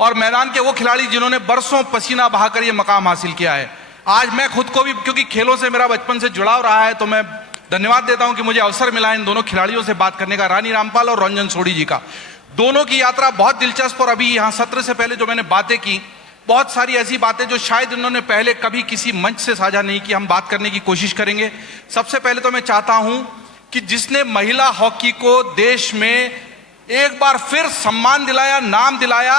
और मैदान के वो खिलाड़ी जिन्होंने बरसों पसीना बहाकर ये मकाम हासिल किया है। आज मैं खुद को भी, क्योंकि खेलों से मेरा बचपन से जुड़ाव रहा है, तो मैं धन्यवाद देता हूं कि मुझे अवसर मिला इन दोनों खिलाड़ियों से बात करने का, रानी रामपाल और रंजन सोढ़ी जी का। दोनों की यात्रा बहुत दिलचस्प, और अभी यहाँ सत्र से पहले जो मैंने बातें की, बहुत सारी ऐसी बातें जो शायद इन्होंने पहले कभी किसी मंच से साझा नहीं की, हम बात करने की कोशिश करेंगे। सबसे पहले तो मैं चाहता हूं कि जिसने महिला हॉकी को देश में एक बार फिर सम्मान दिलाया, नाम दिलाया,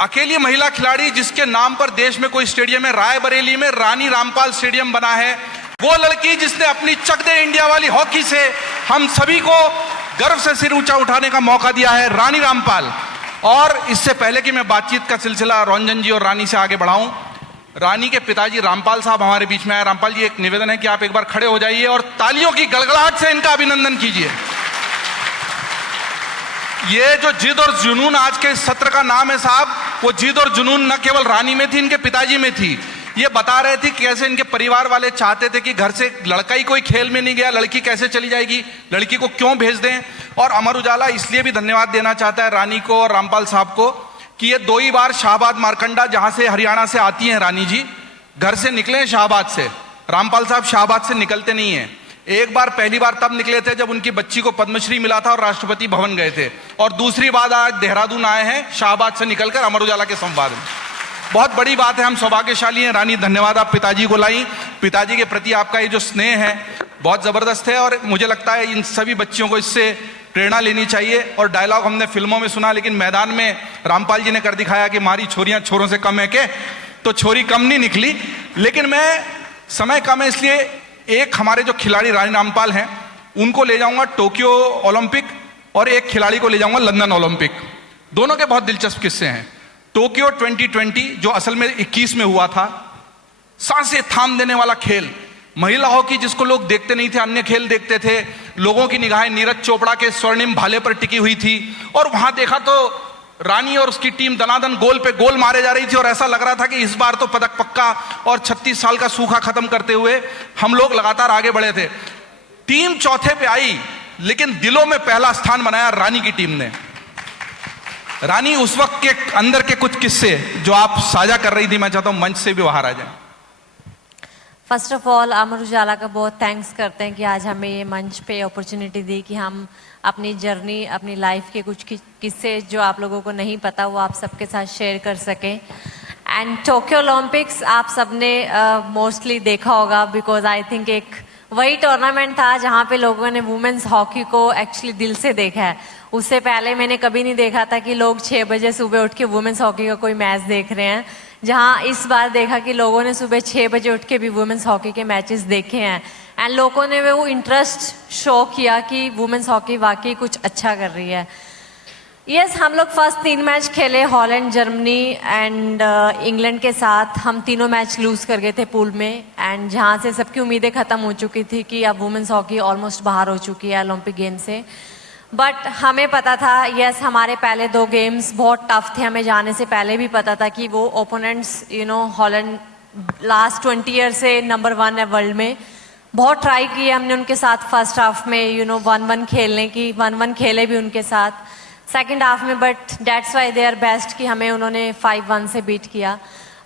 अकेली महिला खिलाड़ी जिसके नाम पर देश में कोई स्टेडियम है, रायबरेली में रानी रामपाल स्टेडियम बना है। वो लड़की जिसने अपनी चक दे इंडिया वाली हॉकी से हम सभी को गर्व से सिर ऊंचा उठाने का मौका दिया है, रानी रामपाल। और इससे पहले कि मैं बातचीत का सिलसिला रंजन जी और रानी से आगे बढ़ाऊं, रानी के पिताजी रामपाल साहब हमारे बीच में आए। रामपाल जी, एक निवेदन है कि आप एक बार खड़े हो जाइए और तालियों की गड़गड़ाहट से इनका अभिनंदन कीजिए। ये जो जिद और जुनून आज के सत्र का नाम है साहब, वो जिद और जुनून न केवल रानी में थी, इनके पिताजी में थी। ये बता रहे थे कि कैसे इनके परिवार वाले चाहते थे कि घर से लड़का ही कोई खेल में नहीं गया, लड़की कैसे चली जाएगी, लड़की को क्यों भेज दें। और अमर उजाला इसलिए भी धन्यवाद देना चाहता है रानी को और रामपाल साहब को कि ये 2 ही बार शाहबाद मारकंडा, जहां से हरियाणा से आती हैं रानी जी, घर से निकले हैं शाहबाद से। रामपाल साहब शाहबाद से निकलते नहीं हैं। एक बार, पहली बार तब निकले थे जब उनकी बच्ची को पद्मश्री मिला था और राष्ट्रपति भवन गए थे, और दूसरी बार आज देहरादून आए हैं शाहबाद से निकलकर अमर उजाला के संवाद में। बहुत बड़ी बात है, हम सौभाग्यशाली हैं। रानी, धन्यवाद, आप पिताजी को लाई। पिताजी के प्रति आपका ये जो स्नेह है बहुत जबरदस्त है, और मुझे लगता है इन सभी बच्चियों को इससे प्रेरणा लेनी चाहिए। और डायलॉग हमने फिल्मों में सुना, लेकिन मैदान में रामपाल जी ने कर दिखाया कि हमारी छोरियां छोरों से कम है के, तो छोरी कम नहीं निकली। लेकिन मैं, समय कम है इसलिए एक हमारे जो खिलाड़ी रानी रामपाल हैं उनको ले जाऊंगा टोक्यो ओलंपिक, और एक खिलाड़ी को ले जाऊंगा लंदन ओलंपिक। दोनों के बहुत दिलचस्प किस्से हैं। टोक्यो 2020 जो असल में 21 में हुआ था, सांसें थाम देने वाला खेल, महिला हॉकी जिसको लोग देखते नहीं थे, अन्य खेल देखते थे। लोगों की निगाहें नीरज चोपड़ा के स्वर्णिम भाले पर टिकी हुई थी, और वहां देखा तो रानी और उसकी टीम दनादन गोल पे गोल मारे जा रही थी, और ऐसा लग रहा था कि इस बार तो पदक पक्का, और 36 साल का सूखा खत्म करते हुए हम लोग लगातार आगे बढ़े थे। टीम चौथे पे आई, लेकिन दिलों में पहला स्थान बनाया रानी की टीम ने। रानी, उस वक्त के अंदर के कुछ किस्से जो आप साझा कर रही थी, मैं चाहता हूं मंच से भी बाहर आ जाए। First of all Amar Ujala का बहुत थैंक्स करते हैं कि आज हमें ये मंच पे अपॉर्चुनिटी दी कि हम अपनी जर्नी, अपनी लाइफ के कुछ किस्से जो आप लोगों को नहीं पता वो आप सबके साथ शेयर कर सकें। एंड टोक्यो ओलंपिक्स आप सबने मोस्टली देखा होगा, बिकॉज आई थिंक एक वही टूर्नामेंट था जहाँ पे लोगों ने वुमेन्स हॉकी को एक्चुअली दिल से देखा है। उससे पहले मैंने कभी नहीं देखा था कि लोग 6 बजे सुबह उठ के वुमेन्स हॉकी का कोई मैच देख रहे हैं, जहाँ इस बार देखा कि लोगों ने सुबह 6 बजे उठ के भी वुमेन्स हॉकी के मैचेस देखे हैं। एंड लोगों ने वो इंटरेस्ट शो किया कि वुमेन्स हॉकी वाकई कुछ अच्छा कर रही है। यस, हम लोग फर्स्ट 3 मैच खेले, हॉलैंड, जर्मनी एंड इंग्लैंड के साथ। हम तीनों मैच लूज कर गए थे पूल में, एंड जहाँ से सबकी उम्मीदें खत्म हो चुकी थी कि अब वुमेन्स हॉकी ऑलमोस्ट बाहर हो चुकी है ओलंपिक गेम से। बट हमें पता था, यस, हमारे पहले 2 गेम्स बहुत टफ थे। हमें जाने से पहले भी पता था कि वो ओपोनेंट्स, हॉलैंड लास्ट 20 ईयर से नंबर 1 है वर्ल्ड में। बहुत ट्राई किए हमने उनके साथ फर्स्ट हाफ में 1-1 खेलने की, 1-1 खेले भी उनके साथ सेकेंड हाफ में, but that's why they are best कि हमें उन्होंने 5-1 से बीट किया।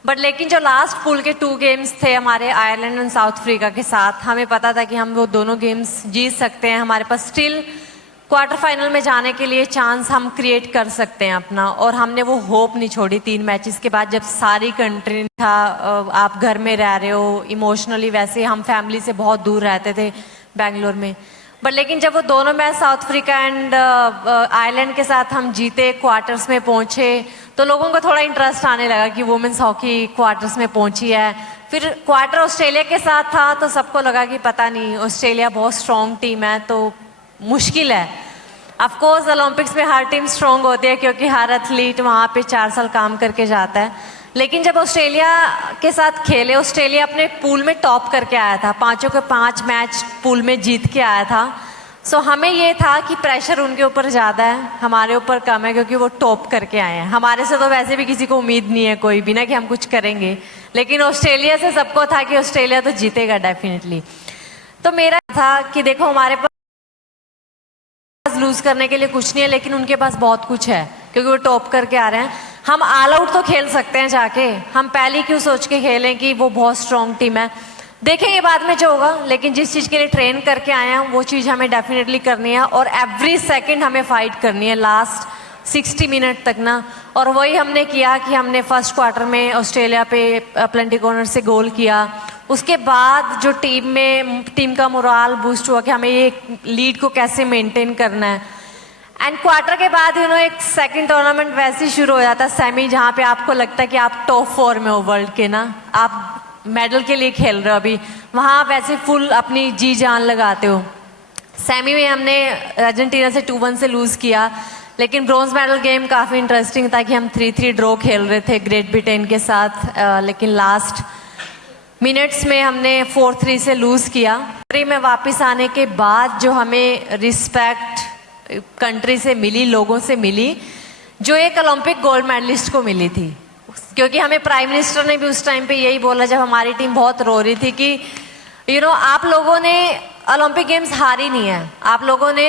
बट लेकिन जो लास्ट पूल के 2 गेम्स थे हमारे, आयरलैंड और साउथ अफ्रीका के साथ, हमें पता था कि हम वो दोनों गेम्स जीत सकते हैं। हमारे पास स्टिल क्वार्टर फाइनल में जाने के लिए चांस हम क्रिएट कर सकते हैं अपना, और हमने वो होप नहीं छोड़ी 3 मैचेस के बाद, जब सारी कंट्री था, आप घर में रह रहे हो इमोशनली, वैसे हम फैमिली से बहुत दूर रहते थे बेंगलोर में। बट लेकिन जब वो दोनों match south Africa and Ireland के साथ हम जीते, क्वार्टर्स में पहुंचे, तो लोगों को थोड़ा इंटरेस्ट आने लगा कि वुमेन्स हॉकी क्वार्टर्स में पहुंची है। फिर क्वार्टर ऑस्ट्रेलिया के साथ था, तो सबको लगा कि पता नहीं, ऑस्ट्रेलिया बहुत स्ट्रॉन्ग टीम है तो मुश्किल है। ऑफ कोर्स ओलंपिक्स में हर टीम स्ट्रॉन्ग होती है क्योंकि हर एथलीट वहाँ पे 4 साल काम करके जाता है। लेकिन जब ऑस्ट्रेलिया के साथ खेले, ऑस्ट्रेलिया अपने पूल में टॉप करके आया था, 5 के 5 मैच पूल में जीत के आया था। सो हमें ये था कि प्रेशर उनके ऊपर ज़्यादा है, हमारे ऊपर कम है, क्योंकि वो टॉप करके आए हैं। हमारे से तो वैसे भी किसी को उम्मीद नहीं है कोई भी ना कि हम कुछ करेंगे, लेकिन ऑस्ट्रेलिया से सबको था कि ऑस्ट्रेलिया तो जीतेगा डेफिनेटली। तो मेरा था कि देखो, हमारे पास लूज करने के लिए कुछ नहीं है, लेकिन उनके पास बहुत कुछ है क्योंकि वो टॉप करके आ रहे हैं। हम ऑल आउट तो खेल सकते हैं जाके, हम पहले क्यों सोच के खेलें कि वो बहुत स्ट्रॉन्ग टीम है। देखेंगे बाद में जो होगा, लेकिन जिस चीज़ के लिए ट्रेन करके आए हैं वो चीज़ हमें डेफिनेटली करनी है और एवरी सेकंड हमें फाइट करनी है लास्ट 60 मिनट तक ना। और वही हमने किया कि हमने फर्स्ट क्वार्टर में ऑस्ट्रेलिया पे प्लेंटी कॉर्नर से गोल किया। उसके बाद जो टीम का मोराल बूस्ट हुआ कि हमें ये लीड को कैसे मेंटेन करना है। एंड क्वार्टर के बाद एक सेकंड टूर्नामेंट वैसे ही शुरू हो जाता है, सेमी, जहाँ पे आपको लगता है कि आप टॉप 4 में हो वर्ल्ड के ना, आप मेडल के लिए खेल रहे हो अभी, वहाँ आप वैसे फुल अपनी जी जान लगाते हो। सेमी में हमने अर्जेंटीना से 2-1 से लूज़ किया, लेकिन ब्रॉन्ज मेडल गेम काफ़ी इंटरेस्टिंग था कि हम 3-3 ड्रॉ खेल रहे थे ग्रेट ब्रिटेन के साथ, लेकिन लास्ट मिनट्स में हमने 4-3 से लूज़ किया। कंट्री में वापस आने के बाद जो हमें रिस्पेक्ट कंट्री से मिली, लोगों से मिली, जो एक ओलंपिक गोल्ड मेडलिस्ट को मिली थी, क्योंकि हमें प्राइम मिनिस्टर ने भी उस टाइम पे यही बोला जब हमारी टीम बहुत रो रही थी कि आप लोगों ने ओलंपिक गेम्स हारी नहीं है, आप लोगों ने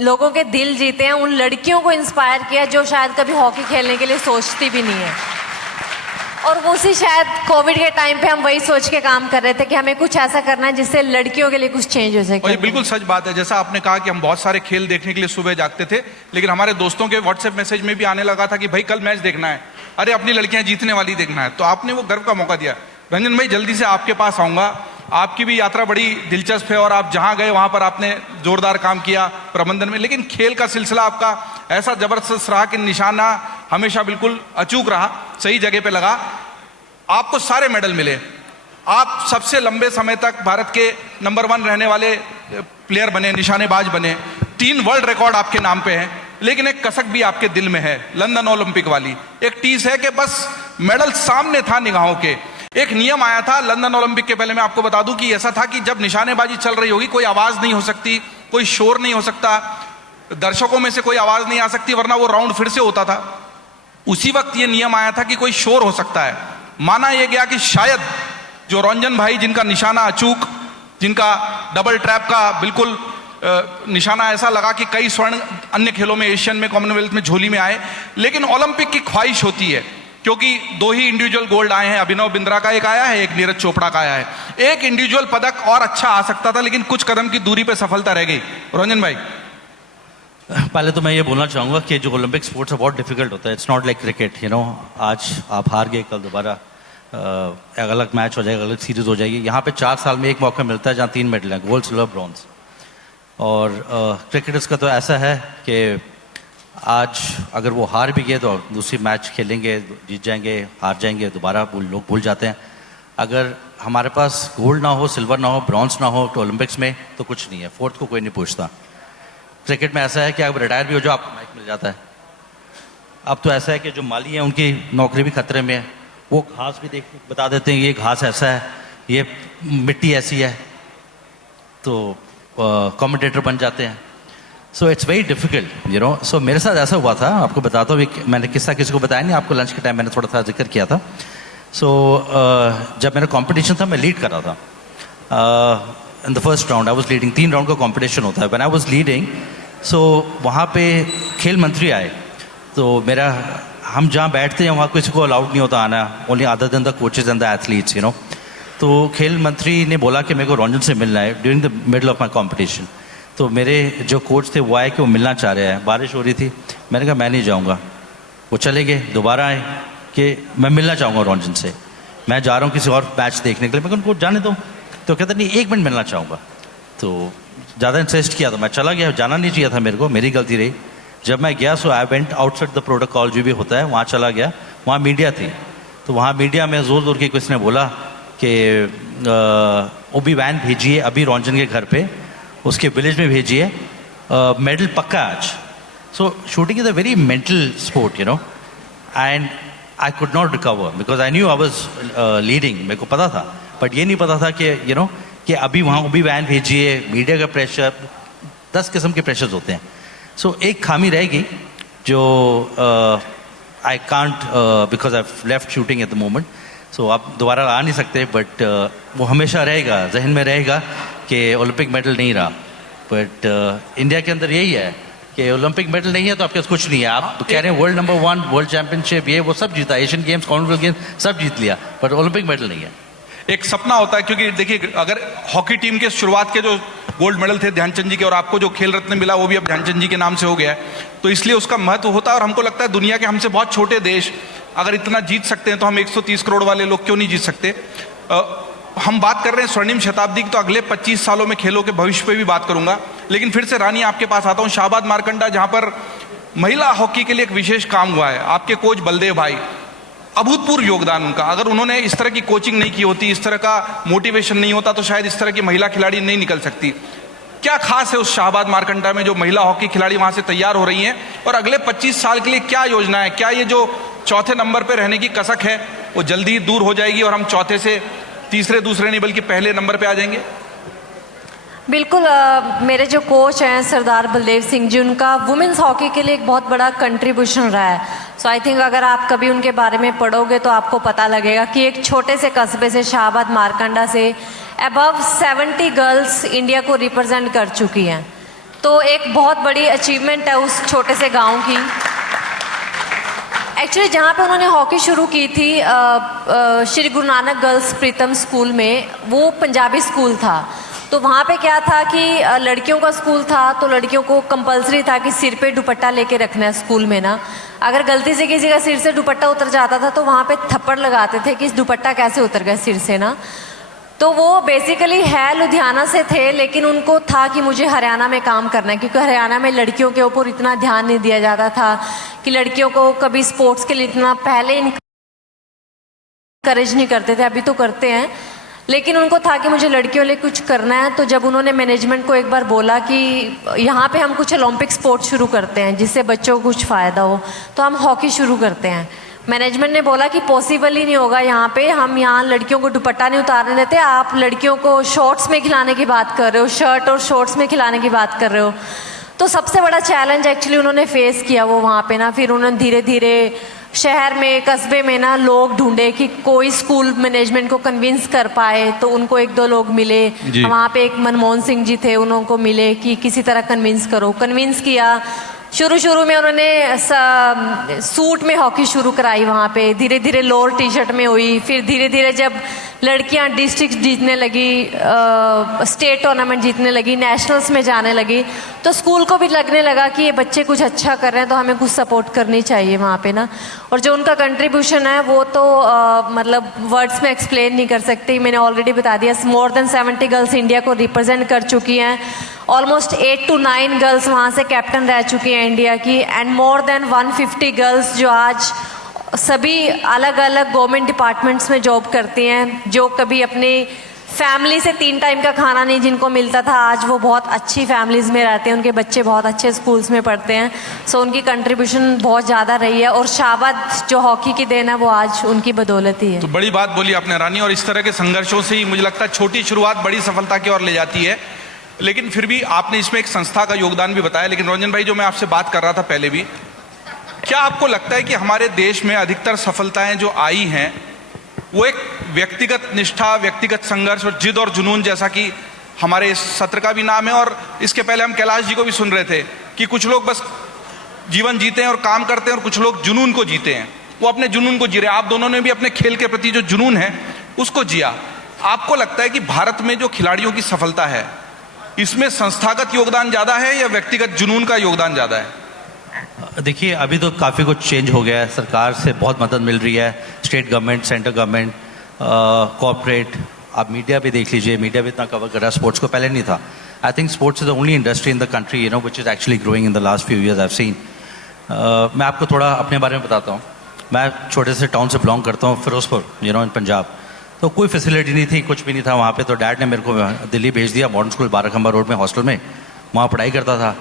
लोगों के दिल जीते हैं, उन लड़कियों को इंस्पायर किया जो शायद कभी हॉकी खेलने के लिए सोचती भी नहीं है। और उसी शायद कोविड के टाइम पे हम वही सोच के काम कर रहे थे कि हमें कुछ ऐसा करना है जिससे लड़कियों के लिए कुछ चेंज हो सके। और ये बिल्कुल सच बात है, जैसा आपने कहा कि हम बहुत सारे खेल देखने के लिए सुबह जागते थे, लेकिन हमारे दोस्तों के व्हाट्सएप मैसेज में भी आने लगा था कि भाई कल मैच देखना है, अरे अपनी लड़कियां जीतने वाली देखना है। तो आपने वो गर्व का मौका दिया। रंजन भाई, जल्दी से आपके पास आऊँगा, आपकी भी यात्रा बड़ी दिलचस्प है और आप जहाँ गए वहाँ पर आपने जोरदार काम किया प्रबंधन में, लेकिन खेल का सिलसिला आपका ऐसा जबरदस्त रहा कि निशाना हमेशा बिल्कुल अचूक रहा, सही जगह पे लगा, आपको सारे मेडल मिले, आप सबसे लंबे समय तक भारत के नंबर 1 रहने वाले प्लेयर बने, निशानेबाज बने, 3 वर्ल्ड रिकॉर्ड आपके नाम पे हैं, लेकिन एक कसक भी आपके दिल में है, लंदन ओलंपिक वाली एक टीस है कि बस मेडल सामने था निगाहों के। एक नियम आया था लंदन ओलंपिक के पहले, मैं आपको बता दूं कि ऐसा था कि जब निशानेबाजी चल रही होगी कोई आवाज नहीं हो सकती, कोई शोर नहीं हो सकता, दर्शकों में से कोई आवाज नहीं आ सकती, वरना वो राउंड फिर से होता था। उसी वक्त ये नियम आया था कि कोई शोर हो सकता है। माना यह गया कि शायद जो रंजन भाई, जिनका निशाना अचूक, जिनका डबल ट्रैप का बिल्कुल निशाना ऐसा लगा कि कई स्वर्ण अन्य खेलों में, एशियन में, कॉमनवेल्थ में झोली में आए, लेकिन ओलंपिक की ख्वाहिश होती है, क्योंकि 2 ही इंडिविजुअल गोल्ड आए हैं, अभिनव बिंद्रा का एक आया है, एक नीरज चोपड़ा का आया है, एक इंडिविजुअल पदक और अच्छा आ सकता था, लेकिन कुछ कदम की दूरी पे सफलता रह गई। रंजन भाई, पहले तो मैं ये बोलना चाहूँगा कि जो ओलंपिक स्पोर्ट्स है बहुत डिफिकल्ट होता है, इट्स नॉट लाइक क्रिकेट, आज आप हार गए, कल दोबारा एक अलग मैच हो जाएगा, अलग सीरीज हो जाएगी। यहाँ पे 4 साल में एक मौका मिलता है जहाँ 3 मेडल हैं, गोल्ड, सिल्वर, ब्रॉन्ज। और क्रिकेटर्स का तो ऐसा है कि आज अगर वो हार भी गए तो दूसरी मैच खेलेंगे, जीत जाएंगे, हार जाएंगे, दोबारा लोग भूल जाते हैं। अगर हमारे पास गोल्ड ना हो, सिल्वर ना हो, ब्रॉन्ज ना हो तो ओलंपिक्स में तो कुछ नहीं है, 4th को कोई नहीं पूछता। क्रिकेट में ऐसा है कि अगर रिटायर भी हो जाओ आपको मैच मिल जाता है। अब तो ऐसा है कि जो माली हैं उनकी नौकरी भी खतरे में है, वो घास भी बता देते हैं ये घास ऐसा है, ये मिट्टी ऐसी है, तो कमेंटेटर बन जाते हैं। So it's very difficult so मेरे साथ ऐसा हुआ था, आपको बताता हूँ, मैंने किस्सा किसी को बताया नहीं, आपको लंच के टाइम मैंने थोड़ा सा जिक्र किया था। जब मेरा कंपटीशन था, मैं लीड कर रहा था in the first round, I was leading, 3 round का कंपटीशन होता है। व्हेन आई वाज लीडिंग, वहाँ पे खेल मंत्री आए, तो हम जहाँ बैठते हैं वहाँ किसी को अलाउड नहीं होता आना, only other than the coaches and the athletes तो खेल मंत्री ने बोला कि मेरे को रंजन से मिलना है during the middle of my competition. तो मेरे जो कोच थे वो आए कि वो मिलना चाह रहे हैं, बारिश हो रही थी, मैंने कहा मैं नहीं जाऊँगा। वो चले गए, दोबारा आए कि मैं मिलना चाहूँगा रंजन से, मैं जा रहा हूँ किसी और मैच देखने के लिए। मैं उनको जाने दो, तो कहते नहीं 1 मिनट मिलना चाहूँगा। तो ज़्यादा इंसिस्ट किया तो मैं चला गया, जाना नहीं चाहिए था मेरे को, मेरी गलती रही। जब मैं गया I went outside the protocol जो भी होता है, वहाँ चला गया, वहाँ मीडिया थी, तो वहाँ मीडिया में ज़ोर ज़ोर के किसी ने बोला कि ओबी वैन भेजिए अभी रंजन के घर पे, उसके विलेज में भेजिए, मेडल पक्का आज। So shooting is a very mental sport and I could not recover because I knew I was leading, मेरे को पता था, बट ये नहीं पता था कि कि अभी वहाँ ओबी वैन भेजिए, मीडिया का प्रेशर, 10 किस्म के प्रेशर्स होते हैं। सो एक खामी रहेगी जो I can't because I left shooting at the moment, so आप दोबारा आ नहीं सकते, बट वो हमेशा रहेगा, जहन में रहेगा कि ओलंपिक मेडल नहीं रहा। बट इंडिया के अंदर यही है कि ओलंपिक मेडल नहीं है तो आपके पास कुछ नहीं है। आप कह रहे हैं वर्ल्ड नंबर 1, वर्ल्ड चैंपियनशिप, ये वो सब जीता, एशियन गेम्स, कॉमनवेल्थ गेम्स सब जीत लिया, पर ओलंपिक मेडल नहीं है। एक सपना होता है, क्योंकि देखिए अगर हॉकी टीम के शुरुआत के जो गोल्ड मेडल थे ध्यानचंद जी के, और आपको जो खेल रत्न मिला वो भी अब ध्यानचंद जी के नाम से हो गया है, तो इसलिए उसका महत्व होता है। और हमको लगता है दुनिया के हमसे बहुत छोटे देश अगर इतना जीत सकते हैं तो हम 130 करोड़ वाले लोग क्यों नहीं जीत सकते। हम बात कर रहे हैं स्वर्णिम शताब्दी की, तो अगले 25 सालों में खेलों के भविष्य पे भी बात करूंगा। लेकिन फिर से रानी आपके पास आता हूं, शाहबाद मारकंडा, जहां पर महिला हॉकी के लिए एक विशेष काम हुआ है। आपके कोच बलदेव भाई, अभूतपूर्व योगदान उनका। अगर उन्होंने इस तरह की कोचिंग नहीं की होती, इस तरह का मोटिवेशन नहीं होता, तो शायद इस तरह की महिला खिलाड़ी नहीं निकल सकती। क्या खास है उस शाहबाद मारकंडा में जो महिला हॉकी खिलाड़ी वहां से तैयार हो रही हैं, और अगले 25 साल के लिए क्या योजना है? क्या ये जो चौथे नंबर पे रहने की कसक है वो जल्दी दूर हो जाएगी और हम चौथे से तीसरे, दूसरे नहीं बल्कि पहले नंबर पे आ जाएंगे? बिल्कुल। मेरे जो कोच हैं सरदार बलदेव सिंह जी, उनका वुमेंस हॉकी के लिए एक बहुत बड़ा कंट्रीब्यूशन रहा है। सो आई थिंक अगर आप कभी उनके बारे में पढ़ोगे तो आपको पता लगेगा कि एक छोटे से कस्बे से, शाहबाद मारकंडा से, अबव 70 गर्ल्स इंडिया को रिप्रेजेंट कर चुकी हैं। तो एक बहुत बड़ी अचीवमेंट है उस छोटे से गांव की। एक्चुअली जहाँ पे उन्होंने हॉकी शुरू की थी श्री गुरु नानक गर्ल्स प्रीतम स्कूल में, वो पंजाबी स्कूल था। तो वहाँ पे क्या था कि लड़कियों का स्कूल था, तो लड़कियों को कंपलसरी था कि सिर पे दुपट्टा लेके रखना है स्कूल में ना। अगर गलती से किसी का सिर से दुपट्टा उतर जाता था तो वहाँ पे थप्पड़ लगाते थे कि इस दुपट्टा कैसे उतर गया सिर से ना। तो वो बेसिकली है लुधियाना से थे, लेकिन उनको था कि मुझे हरियाणा में काम करना है, क्योंकि हरियाणा में लड़कियों के ऊपर इतना ध्यान नहीं दिया जाता था कि लड़कियों को कभी स्पोर्ट्स के लिए इतना पहले इनकरेज नहीं करते थे, अभी तो करते हैं। लेकिन उनको था कि मुझे लड़कियों लिए कुछ करना है। तो जब उन्होंने मैनेजमेंट को एक बार बोला कि यहाँ पे हम कुछ ओलंपिक स्पोर्ट्स शुरू करते हैं जिससे बच्चों को कुछ फ़ायदा हो, तो हम हॉकी शुरू करते हैं। मैनेजमेंट ने बोला कि पॉसिबल ही नहीं होगा, यहाँ पे हम यहाँ लड़कियों को दुपट्टा नहीं उतारने देते, आप लड़कियों को शॉर्ट्स में खिलाने की बात कर रहे हो, शर्ट और शॉर्ट्स में खिलाने की बात कर रहे हो। तो सबसे बड़ा चैलेंज एक्चुअली उन्होंने फेस किया वो वहाँ पे ना। फिर उन्होंने धीरे धीरे शहर में, कस्बे में ना लोग ढूंढे कि कोई स्कूल मैनेजमेंट को कन्विंस कर पाए। तो उनको 1-2 लोग मिले वहाँ पे, एक मनमोहन सिंह जी थे, उनको मिले कि किसी तरह कन्विंस करो। कन्विंस किया। शुरू में उन्होंने सूट में हॉकी शुरू कराई वहाँ पे, धीरे धीरे लोअर टी शर्ट में हुई। फिर धीरे धीरे जब लड़कियाँ डिस्ट्रिक्ट जीतने लगी, स्टेट टूर्नामेंट जीतने लगी, नेशनल्स में जाने लगी, तो स्कूल को भी लगने लगा कि ये बच्चे कुछ अच्छा कर रहे हैं तो हमें कुछ सपोर्ट करनी चाहिए वहाँ पे ना। और जो उनका कंट्रीब्यूशन है वो तो मतलब वर्ड्स में एक्सप्लेन नहीं कर सकती। मैंने ऑलरेडी बता दिया, मोर देन 70 गर्ल्स इंडिया को रिप्रेजेंट कर चुकी हैं। ऑलमोस्ट 8 to 9 गर्ल्स वहाँ से कैप्टन रह चुकी हैं इंडिया की, एंड मोर देन 150 गर्ल्स जो आज सभी अलग अलग गवर्नमेंट डिपार्टमेंट्स में जॉब करती हैं, जो कभी अपनी फैमिली से 3 टाइम का खाना नहीं जिनको मिलता था, आज वो बहुत अच्छी फैमिलीज़ में रहते हैं, उनके बच्चे बहुत अच्छे स्कूल्स में पढ़ते हैं। सो उनकी कंट्रीब्यूशन बहुत ज़्यादा रही है, और शाहबाद जो हॉकी की देन है वो आज उनकी बदौलत ही है। तो बड़ी बात बोली आपने रानी, और इस तरह के संघर्षों से ही मुझे लगता है छोटी शुरुआत बड़ी सफलता की ओर ले जाती है। लेकिन फिर भी आपने इसमें एक संस्था का योगदान भी बताया। लेकिन रंजन भाई, जो मैं आपसे बात कर रहा था पहले भी, क्या आपको लगता है कि हमारे देश में अधिकतर सफलताएं जो आई हैं वो एक व्यक्तिगत निष्ठा, व्यक्तिगत संघर्ष और जिद और जुनून, जैसा कि हमारे इस सत्र का भी नाम है, और इसके पहले हम कैलाश जी को भी सुन रहे थे कि कुछ लोग बस जीवन जीते हैं और काम करते हैं, और कुछ लोग जुनून को जीते हैं, वो अपने जुनून को जी रहे हैं। आप दोनों ने भी अपने खेल के प्रति जो जुनून है उसको जिया। आपको लगता है कि भारत में जो खिलाड़ियों की सफलता है, इसमें संस्थागत योगदान ज़्यादा है या व्यक्तिगत जुनून का योगदान ज़्यादा है? देखिए, अभी तो काफ़ी कुछ चेंज हो गया है, सरकार से बहुत मदद मिल रही है, state government, central government, corporate. आप मीडिया भी देख लीजिए, मीडिया भी इतना कवर कर रहा है स्पोर्ट्स को, पहले नहीं था। I think sports is the only industry in the country which is actually growing in the last few years I have seen. मैं आपको थोड़ा अपने बारे में बताता हूँ। मैं छोटे से टाउन से बिलोंग करता हूँ, फिरोजपुर, इन पंजाब। तो कोई फैसिलिटी नहीं थी, कुछ भी नहीं था वहाँ पे। तो डैड ने मेरे को दिल्ली भेज दिया, मॉडर्न स्कूल बाराखंबा रोड में हॉस्टल में, वहाँ पढ़ाई करता था।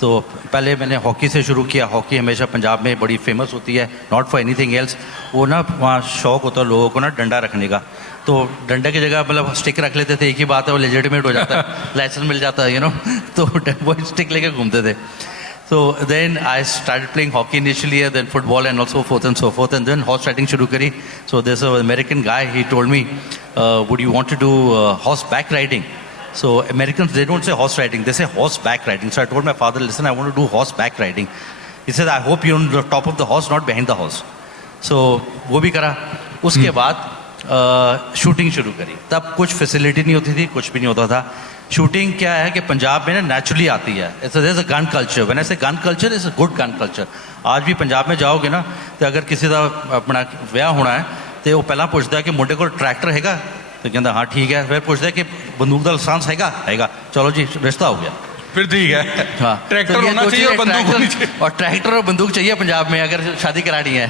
तो पहले मैंने हॉकी से शुरू किया। हॉकी हमेशा पंजाब में बड़ी फेमस होती है, नॉट फॉर एनीथिंग एल्स। वो ना वहाँ शौक होता है लोगों को ना डंडा रखने का, तो डंडा की जगह मतलब स्टिक रख लेते थे। एक ही बात है, वो लेजिटिमेट हो जाता है, लाइसेंस मिल जाता है, तो वो स्टिक लेके घूमते थे। So then I started playing hockey initially, and then football, and also forth and so forth, and then horse riding शुरू करी. So there's an American guy, he told me, would you want to do horseback riding? So Americans, they don't say horse riding, they say horseback riding. So I told my father, listen, I want to do horseback riding. He said, I hope you're on the top of the horse, not behind the horse. So वो भी करा. उसके बाद shooting शुरू करी. तब कुछ facility नहीं होती थी, कुछ भी नहीं होता था. शूटिंग क्या है कि पंजाब में ना नेचुरली आती है. There is a gun culture. When I say gun culture is a good gun culture. आज भी पंजाब में जाओगे ना तो अगर किसी का अपना ਵਿਆਹ होना है तो वो पहला पूछता है कि मुंडे को ट्रैक्टर हैगा. तो कहता हाँ ठीक है. फिर पूछता है कि बंदूक का लाइसेंस हैगा. चलो जी रिश्ता हो गया. फिर ठीक है. हाँ ट्रैक्टर तो ये होना चाहिए और बंदूक होनी चाहिए. और ट्रैक्टर और बंदूक चाहिए पंजाब में अगर शादी करानी है.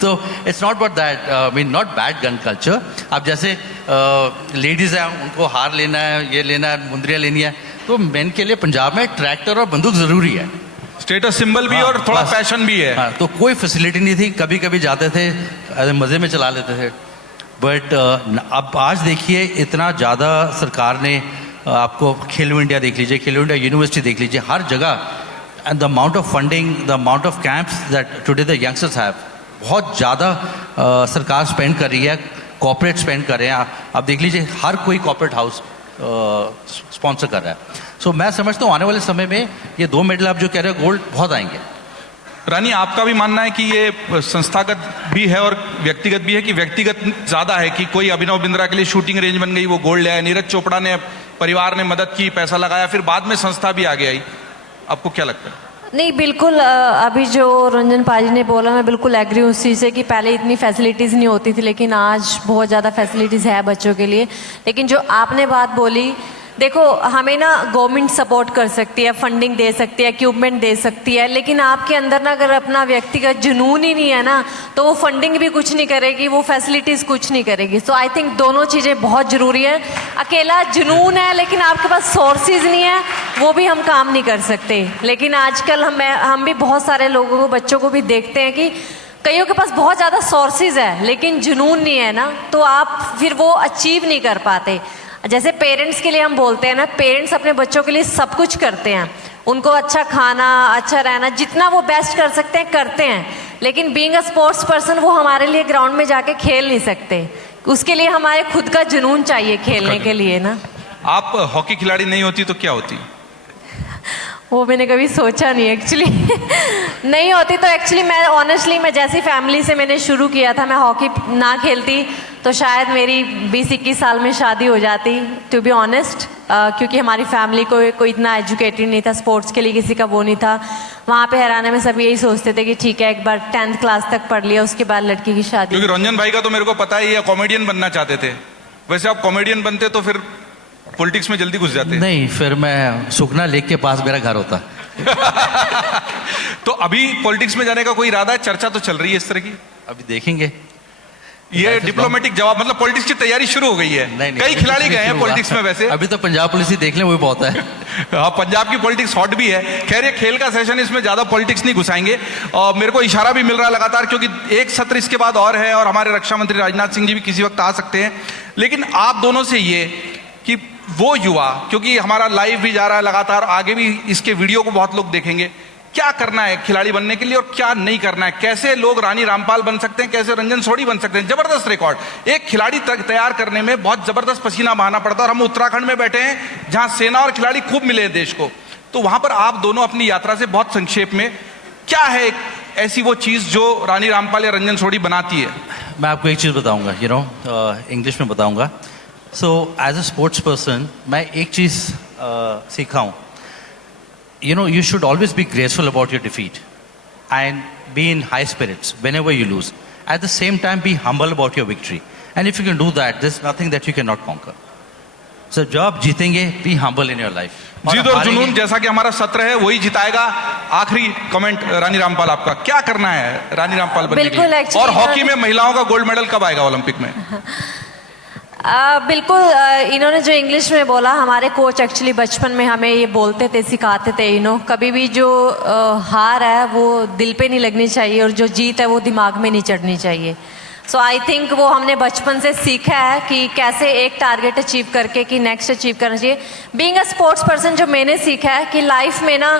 तो it's not about that. Mean not bad gun culture. अब जैसे लेडीज़ हैं उनको हार लेना है, ये लेना है, मुंदरियाँ लेनी है, तो मेन के लिए पंजाब में ट्रैक्टर और बंदूक ज़रूरी है. स्टेटस सिंबल भी हाँ, और थोड़ा बस. पैशन भी है. हाँ, तो कोई फैसिलिटी नहीं थी. कभी कभी जाते थे मज़े में चला लेते थे. बट अब आज देखिए इतना ज़्यादा सरकार ने आपको खेलो इंडिया देख लीजिए, खेलो इंडिया यूनिवर्सिटी देख लीजिए, हर जगह. And the amount of funding, the amount of camps that today the youngsters have, बहुत ज़्यादा सरकार स्पेंड कर रही है, कॉर्पोरेट स्पेंड कर रहे हैं. आप देख लीजिए हर कोई कॉर्पोरेट हाउस स्पॉन्सर कर रहा है. सो मैं समझता हूँ आने वाले समय में ये 2 मेडल आप जो कह रहे हो गोल्ड बहुत आएंगे. रानी, आपका भी मानना है कि ये संस्थागत भी है और व्यक्तिगत भी है, कि व्यक्तिगत ज्यादा है कि कोई अभिनव बिंद्रा के लिए शूटिंग रेंज बन गई, वो गोल्ड ले आया, नीरज चोपड़ा ने परिवार ने मदद की, पैसा लगाया, फिर बाद में संस्था भी आगे आई. आपको क्या लगता है? नहीं बिल्कुल, अभी जो रंजन पाजी ने बोला मैं बिल्कुल एग्री हूँ उस चीज़ से कि पहले इतनी फैसिलिटीज़ नहीं होती थी, लेकिन आज बहुत ज़्यादा फैसिलिटीज़ है बच्चों के लिए. लेकिन जो आपने बात बोली, देखो हमें ना गवर्नमेंट सपोर्ट कर सकती है, फंडिंग दे सकती है, इक्विपमेंट दे सकती है, लेकिन आपके अंदर ना अगर अपना व्यक्तिगत जुनून ही नहीं है ना तो वो फंडिंग भी कुछ नहीं करेगी, वो फैसिलिटीज़ कुछ नहीं करेगी. सो आई थिंक दोनों चीज़ें बहुत ज़रूरी है. अकेला जुनून है लेकिन आपके पास सोर्सेज नहीं है, वो भी हम काम नहीं कर सकते. लेकिन आजकल हम भी बहुत सारे लोगों को, बच्चों को भी देखते हैं कि कईयों के पास बहुत ज़्यादा सोर्सेज है लेकिन जुनून नहीं है ना, तो आप फिर वो अचीव नहीं कर पाते. जैसे पेरेंट्स के लिए हम बोलते हैं ना, पेरेंट्स अपने बच्चों के लिए सब कुछ करते हैं, उनको अच्छा खाना, अच्छा रहना, जितना वो बेस्ट कर सकते हैं करते हैं. लेकिन बीइंग अ स्पोर्ट्स पर्सन वो हमारे लिए ग्राउंड में जाके खेल नहीं सकते. उसके लिए हमारे खुद का जुनून चाहिए खेलने के लिए ना. आप हॉकी खिलाड़ी नहीं होती तो क्या होती? वो मैंने कभी सोचा नहीं एक्चुअली. नहीं होती तो एक्चुअली मैं ऑनेस्टली, मैं जैसी फैमिली से मैंने शुरू किया था, मैं हॉकी ना खेलती तो शायद मेरी 20-21 साल में शादी हो जाती, टू बी ऑनेस्ट. क्योंकि हमारी फैमिली को कोई इतना एजुकेटेड नहीं था, स्पोर्ट्स के लिए किसी का वो नहीं था. वहाँ पे हरियाणा में सब यही सोचते थे कि ठीक है एक बार 10th क्लास तक पढ़ लिया उसके बाद लड़की की शादी. क्योंकि रंजन भाई का तो मेरे को पता ही है, कॉमेडियन बनना चाहते थे. वैसे आप कॉमेडियन बनते तो फिर पॉलिटिक्स में जल्दी घुस जाते. नहीं, फिर मैं सुखना लेक के पास मेरा घर होता. तो अभी पॉलिटिक्स में जाने का कोई इरादा है? चर्चा तो चल रही है इस तरह की. अभी देखेंगे. ये डिप्लोमेटिक जवाब, मतलब पॉलिटिक्स की तैयारी शुरू हो गई है. नहीं, कई खिलाड़ी गए हैं पॉलिटिक्स में वैसे. अभी तो पंजाब पुलिस ही देख लें, वो भी बहुत है. हाँ, पंजाब की पॉलिटिक्स हॉट भी है. खैर ये खेल का सेशन, इसमें ज्यादा पॉलिटिक्स नहीं घुसाएंगे. और मेरे को इशारा भी मिल रहा है लगातार, क्योंकि एक सत्र इसके बाद और है और हमारे रक्षा मंत्री राजनाथ सिंह जी भी किसी वक्त आ सकते हैं. लेकिन आप दोनों से ये कि वो युवा, क्योंकि हमारा लाइव भी जा रहा है लगातार, आगे भी इसके वीडियो को बहुत लोग देखेंगे, क्या करना है खिलाड़ी बनने के लिए और क्या नहीं करना है? कैसे लोग रानी रामपाल बन सकते हैं, कैसे रंजन सोढ़ी बन सकते हैं? जबरदस्त रिकॉर्ड. एक खिलाड़ी तैयार करने में बहुत जबरदस्त पसीना बहाना पड़ता है. और हम उत्तराखंड में बैठे हैं जहां सेना और खिलाड़ी खूब मिले हैं देश को. तो वहां पर आप दोनों अपनी यात्रा से बहुत संक्षेप में, क्या है ऐसी वो चीज जो रानी रामपाल या रंजन सोढ़ी बनाती है? मैं आपको एक चीज़ बताऊंगा, इंग्लिश में बताऊंगा. So as a sports person मैं एक चीज़ सीखा हूँ. You should always be graceful about your defeat and be in high spirits whenever you lose. At the same time, be humble about your victory. And if you can do that, there's nothing that you cannot conquer. So जब आप जीतेंगे, be humble in your life. जीत और जुनून, जैसा कि हमारा सत्र है, वही जिताएगा. आखिरी कमेंट रानी रामपाल, आपका क्या करना है रानी रामपाल बनने के लिए? और हॉकी में महिलाओं का गोल्ड मेडल कब आएगा ओलंपिक में? बिल्कुल. इन्होंने जो इंग्लिश में बोला, हमारे कोच एक्चुअली बचपन में हमें ये बोलते थे, सिखाते थे, कभी भी जो हार है वो दिल पे नहीं लगनी चाहिए और जो जीत है वो दिमाग में नहीं चढ़नी चाहिए. सो आई थिंक वो हमने बचपन से सीखा है कि कैसे एक टारगेट अचीव करके कि नेक्स्ट अचीव करना चाहिए. बीइंग अ स्पोर्ट्स पर्सन जो मैंने सीखा है कि लाइफ में ना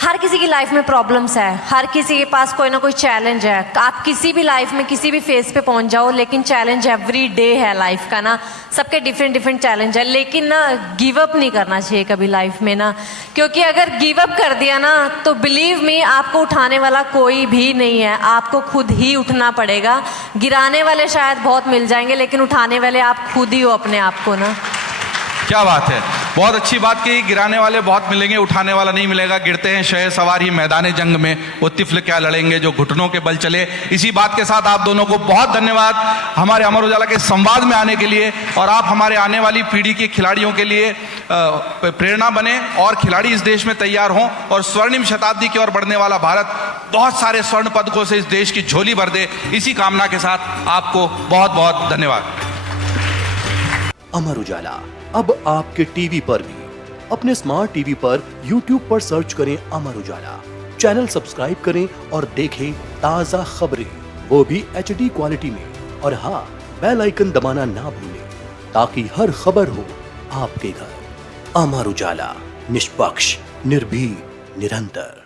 हर किसी की लाइफ में प्रॉब्लम्स है, हर किसी के पास कोई ना कोई चैलेंज है। आप किसी भी लाइफ में किसी भी फेज पे पहुंच जाओ, लेकिन चैलेंज एवरी डे है लाइफ का ना, सबके डिफरेंट डिफरेंट चैलेंज है। लेकिन ना गिव अप नहीं करना चाहिए कभी लाइफ में ना, क्योंकि अगर गिव अप कर दिया ना तो बिलीव मी आपको उठाने वाला कोई भी नहीं है, आपको खुद ही उठना पड़ेगा। गिराने वाले शायद बहुत मिल जाएंगे, लेकिन उठाने वाले आप खुद ही हो अपने आप को ना। क्या बात है, बहुत अच्छी बात की। गिराने वाले बहुत मिलेंगे, उठाने वाला नहीं मिलेगा। गिरते हैं शह सवार ही मैदान जंग में, वो तिफल क्या लड़ेंगे जो घुटनों के बल चले। इसी बात के साथ आप दोनों को बहुत धन्यवाद हमारे अमर उजाला के संवाद में आने के लिए, और आप हमारे आने वाली पीढ़ी के खिलाड़ियों के लिए प्रेरणा बने और खिलाड़ी इस देश में तैयार हों, और स्वर्णिम शताब्दी की ओर बढ़ने वाला भारत बहुत सारे स्वर्ण पदकों से इस देश की झोली भर दे। इसी कामना के साथ आपको बहुत बहुत धन्यवाद। अमर उजाला अब आपके टीवी पर भी। अपने स्मार्ट टीवी पर YouTube पर सर्च करें अमर उजाला, चैनल सब्सक्राइब करें और देखें ताजा खबरें, वो भी HD क्वालिटी में। और हाँ, बेल आइकन दबाना ना भूलें ताकि हर खबर हो आपके घर। अमर उजाला, निष्पक्ष, निर्भीक, निरंतर।